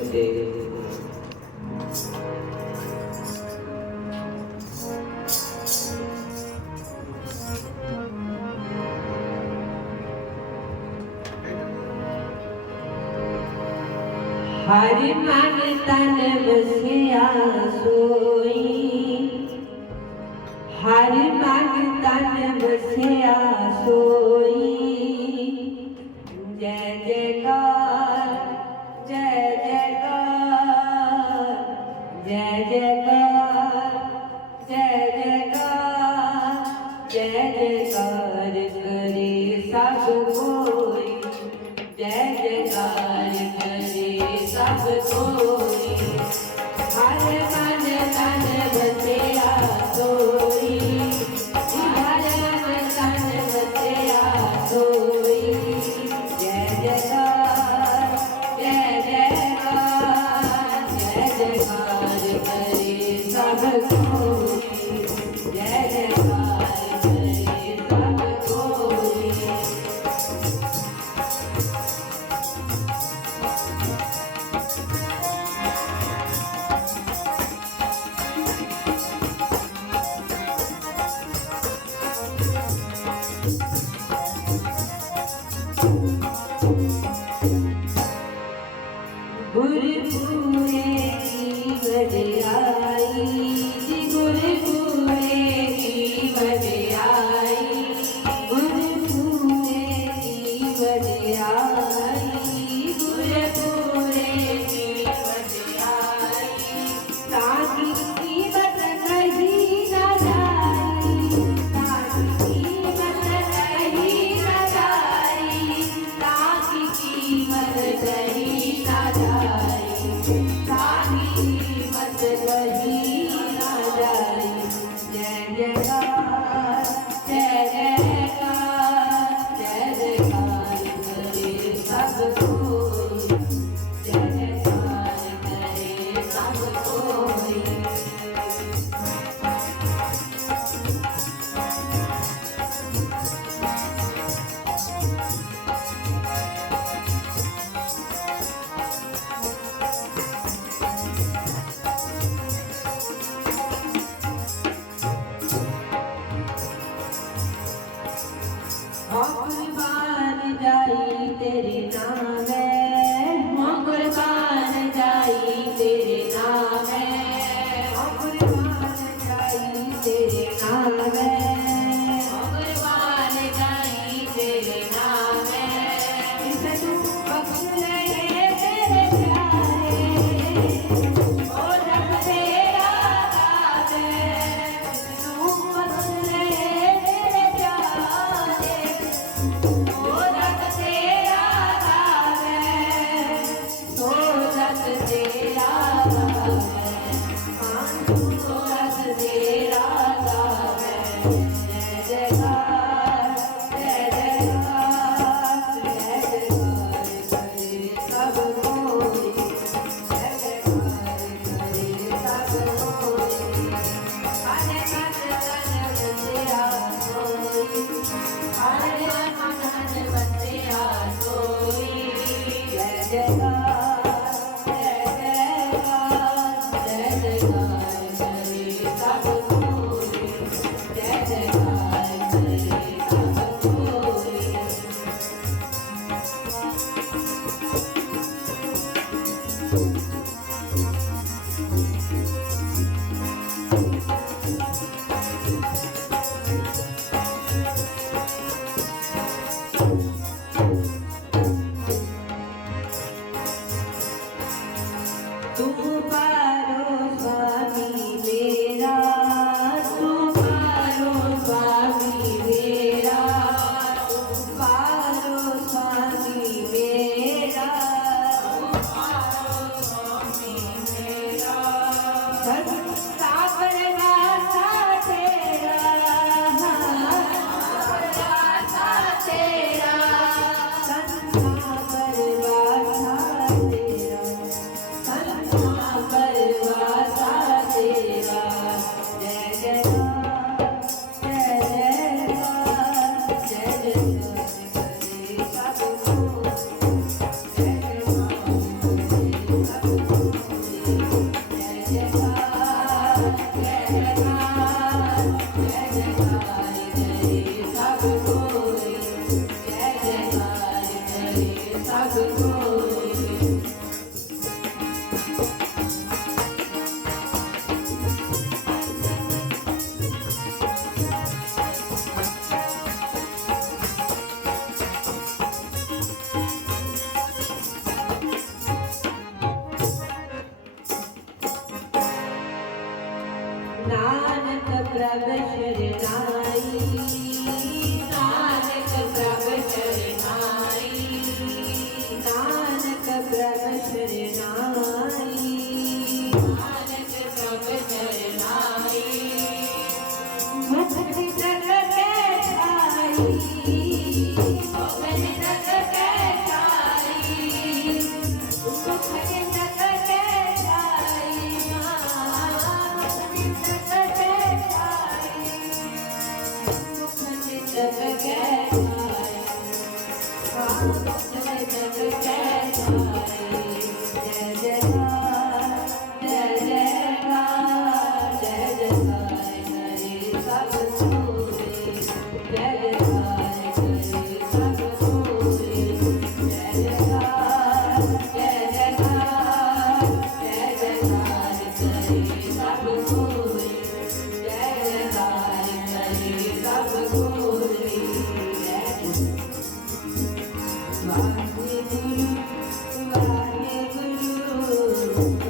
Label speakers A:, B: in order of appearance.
A: हरि मन तन बसिया सोई हरि मन तन बसिया सोई जय जयकार। ਜੈ ਜੈਕਾਰ ਜੈ ਜੈਕਾਰ ਜੈ ਜੈਕਾਰ ਕਰੇ ਸਭ ਕੋਈ ਜੈ ਜੈ Nanak Prabhu Shri Nanak. Oh, Thank you.